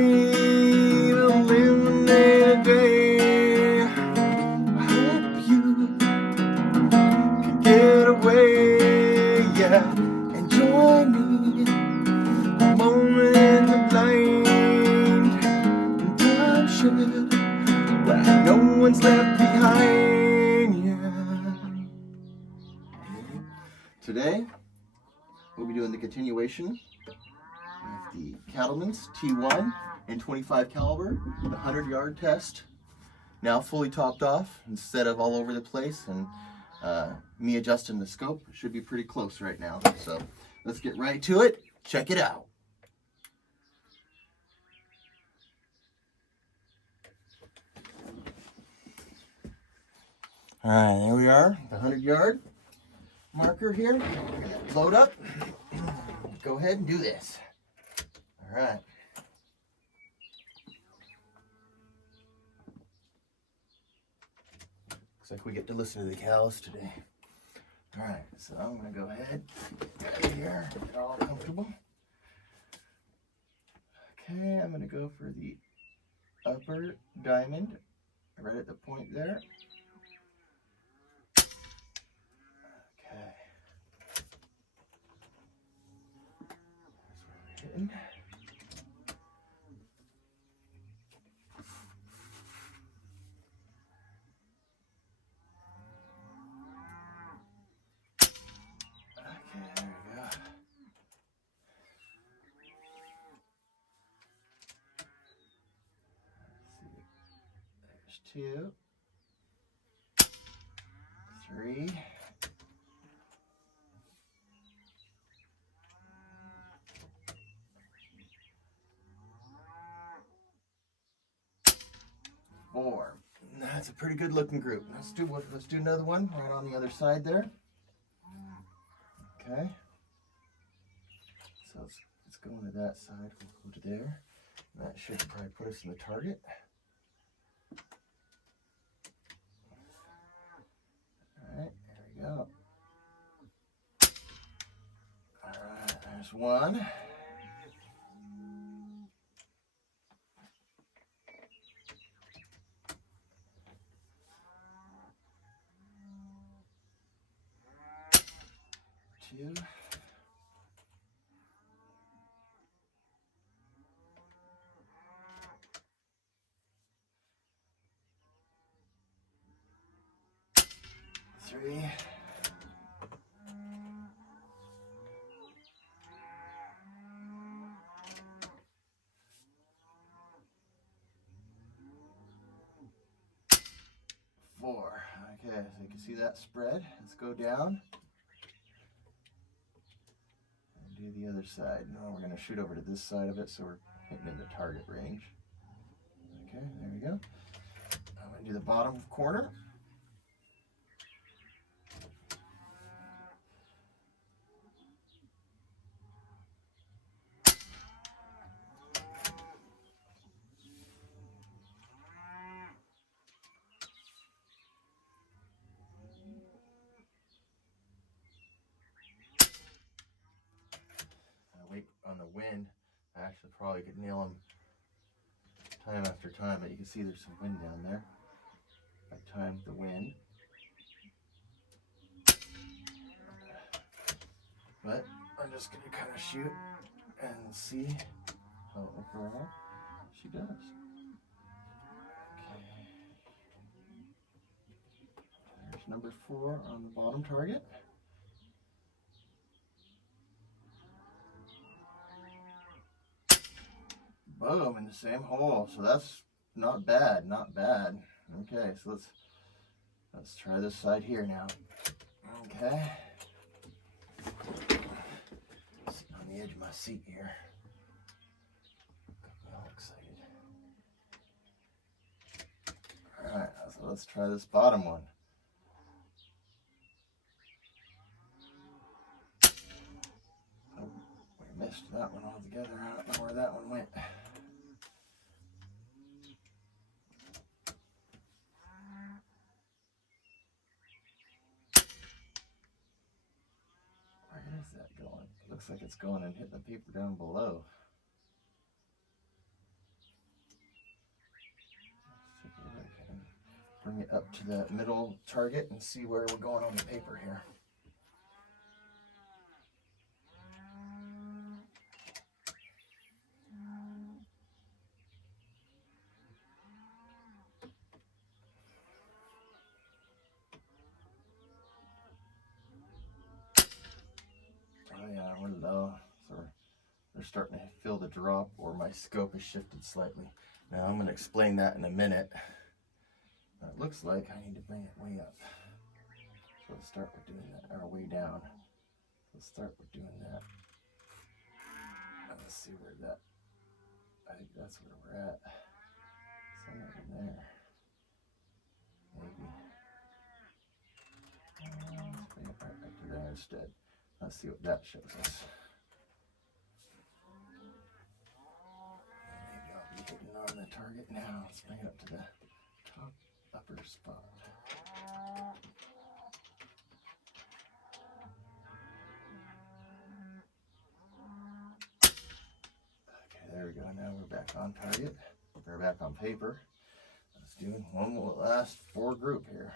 night, a midnight day. I hope you can get away, yeah, and join me. A moment of blind and time shed where no one's left behind, yeah. Today, we'll be doing the continuation of the Cattlemen's T1 and 25 caliber, the 100-yard test. Now fully topped off instead of all over the place, and me adjusting the scope. It should be pretty close right now. So let's get right to it. Check it out. All right, there we are, the 100-yard marker here. We're gonna load up. Go ahead and do this. All right. Looks like we get to listen to the cows today. All right, so I'm gonna go ahead, get out of here, get all comfortable. Okay, I'm gonna go for the upper diamond, right at the point there. Okay. That's where we're hitting. Okay, there we go. Let's see. There's 2, 3. 4. That's a pretty good looking group. Let's do another one right on the other side there. Okay. So let's go into that side. We'll go to there. That should probably put us in the target. Alright, there we go. Alright, there's 1. 2. 3. 4. Okay, so you can see that spread. Let's go down and do the other side. No, we're going to shoot over to this side of it, so we're hitting in the target range. Okay, there we go. I'm going to do the bottom corner. Wait on the wind. I actually probably could nail them time after time, but you can see there's some wind down there. I timed the wind. But I'm just going to kind of shoot and see how overall she does. Okay. There's number 4 on the bottom target. Boom, in the same hole. So that's not bad, not bad. Okay, so let's try this side here now. Okay. Sitting on the edge of my seat here. I'm all excited. Alright, so let's try this bottom one. Oh, we missed that one altogether. I don't know where that one went. Where is that going? Looks like it's going and hitting the paper down below. bring it up to the middle target and see where we're going on the paper here. Oh yeah, we're low. So they're starting to feel the drop, or my scope has shifted slightly. Now I'm going to explain that in a minute. It looks like I need to bring it way up. So let's start with doing that, or way down. Let's start with doing that. And let's see where that, I think that's where we're at. Somewhere in there. Maybe. Let's bring it right back to there instead. Let's see what that shows us. Maybe I'll be hitting on the target now. Let's bring it up to the top upper spot. Okay, there we go. Now we're back on target. We're back on paper. Let's do one more last 4 group here.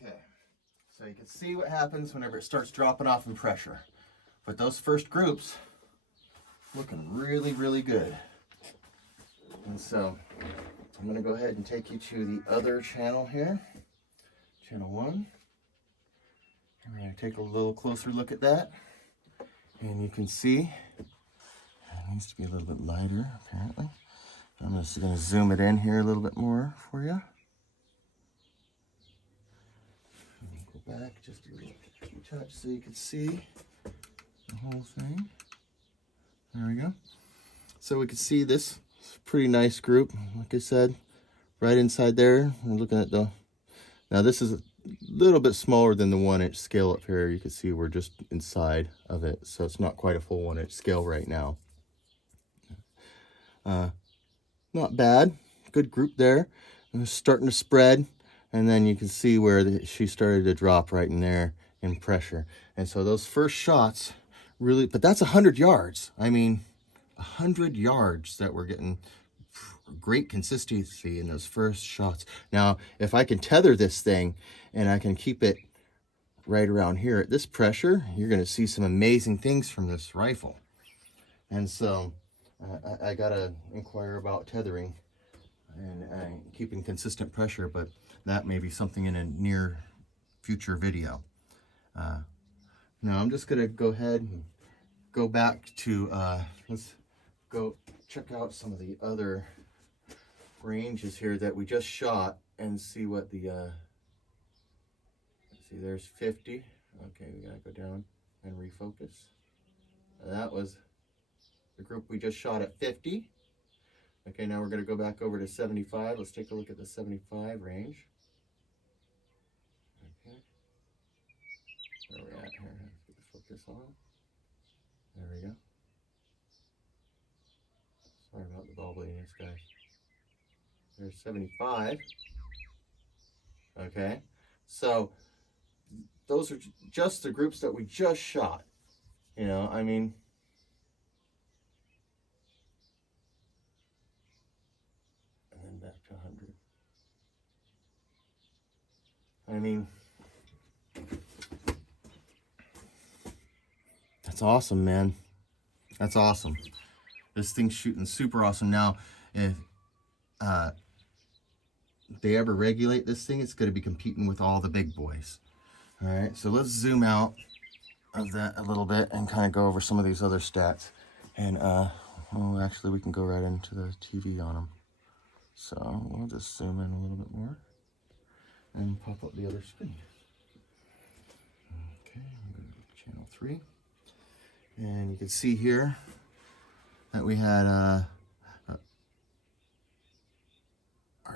Okay, so you can see what happens whenever it starts dropping off in pressure. But those first groups, looking really, really good. And so I'm going to go ahead and take you to the other channel here, channel 1. And we're going to take a little closer look at that. And you can see it needs to be a little bit lighter, apparently. I'm just going to zoom it in here a little bit more for you. Go back just a little touch so you can see the whole thing. There we go. So we can see this pretty nice group, like I said, right inside there. We're looking at the, now this is a little bit smaller than the 1-inch scale up here. You can see we're just inside of it, so it's not quite a full 1-inch scale right now. Not bad, good group there. And it's starting to spread, and then you can see where she started to drop right in there in pressure. And so those first shots really, but that's 100 yards. I mean, 100 yards that we're getting great consistency in those first shots. Now, if I can tether this thing and I can keep it right around here at this pressure, you're going to see some amazing things from this rifle. And so I got to inquire about tethering and keeping consistent pressure, but that may be something in a near future video. Now I'm just going to go ahead and go back to, let's go check out some of the other ranges here that we just shot and see what the, let's see, there's 50. Okay, we gotta go down and refocus. That was the group we just shot at 50. Okay, now we're gonna go back over to 75. Let's take a look at the 75 range. Okay, where we're at here, let's get the focus on. There we go. Sorry about the ball bleeding, guys. There's 75. Okay, so those are just the groups that we just shot. You know, I mean, and then back to 100. I mean, that's awesome, man. That's awesome. This thing's shooting super awesome. Now, if they ever regulate this thing, it's going to be competing with all the big boys. All right, so let's zoom out of that a little bit and kind of go over some of these other stats. And well, actually we can go right into the TV on them. So we'll just zoom in a little bit more and pop up the other screen. Okay, I'm going to channel 3. And you can see here that we had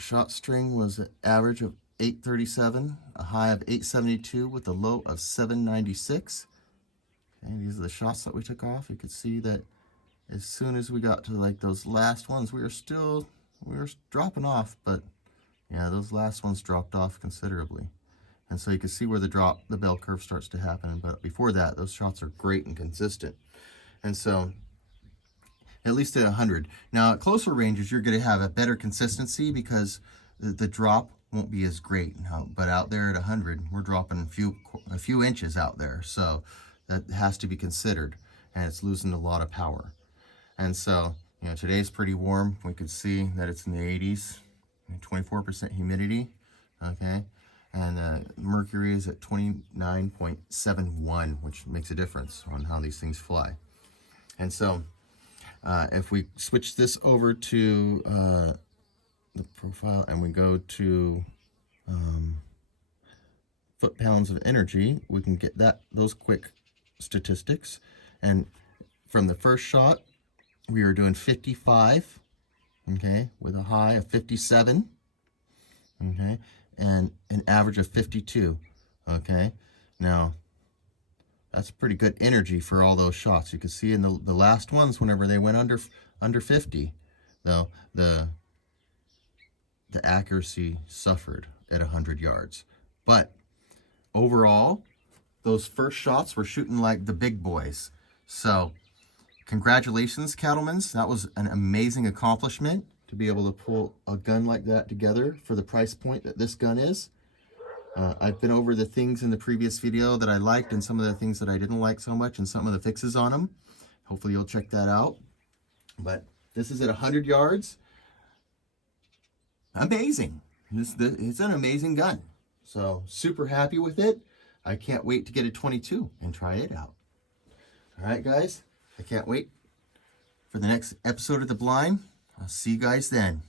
shot string was an average of 837, a high of 872 with a low of 796. Okay, these are the shots that we took off. You could see that as soon as we got to like those last ones, we were dropping off, but yeah, those last ones dropped off considerably. And so you can see where the bell curve starts to happen. But before that, those shots are great and consistent. And so, at least at 100. Now, at closer ranges, you're going to have a better consistency because the drop won't be as great. But out there at 100, we're dropping a few inches out there. So that has to be considered. And it's losing a lot of power. And so, you know, today's pretty warm. We could see that it's in the 80s, 24% humidity, okay? And mercury is at 29.71, which makes a difference on how these things fly. And so, if we switch this over to the profile and we go to foot-pounds of energy, we can get those quick statistics. And from the first shot, we are doing 55, okay, with a high of 57, okay, and an average of 52, okay. Now, that's pretty good energy for all those shots. You can see in the last ones, whenever they went under 50, though, the accuracy suffered at 100 yards. But overall, those first shots were shooting like the big boys. So, congratulations, Cattlemen. That was an amazing accomplishment to be able to pull a gun like that together for the price point that this gun is. I've been over the things in the previous video that I liked and some of the things that I didn't like so much and some of the fixes on them. Hopefully you'll check that out. But this is at 100 yards. Amazing. It's an amazing gun. So super happy with it. I can't wait to get a 22 and try it out. All right, guys. I can't wait for the next episode of The Blind. I'll see you guys then.